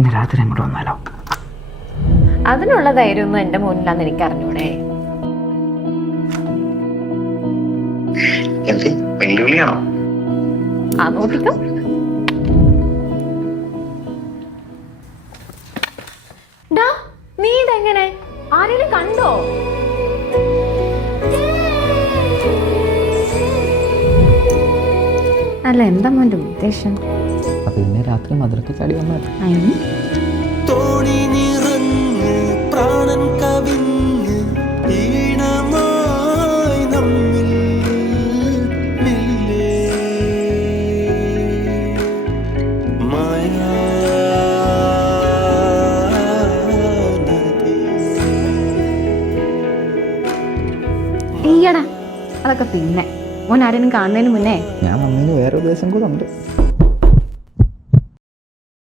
ഇന്ന് രാത്രി അങ്ങോട്ട് വന്നാലോ? അതിനുള്ള ധൈര്യമൊന്നും എന്റെ മുന്നിലാന്ന് എനിക്ക് അറിഞ്ഞൂടെ. വെല്ലുവിളിയാണോ? ആ നോട്ടിക്കോ. നീ ഇതെങ്ങനെ ആരെങ്കിലും കണ്ടോ? അല്ല, എന്താ മോന്റെ ഉദ്ദേശം? അപ്പൊ ഇന്ന് രാത്രി മധുരക്ക് ചാടി വന്നാൽ തോണി നിറഞ്ഞ് പ്രാണൻ കവിഞ്ഞ് ഈണമായി നമ്മിൽ മെല്ലെ ഈയടാ, അതൊക്കെ പിന്നെ മോൻ ആരെങ്കിലും കാണുന്നതിന് മുന്നേ ഞാൻ വന്നതിന് വേറെ ഉദ്ദേശം കൂടെ ഉണ്ട്.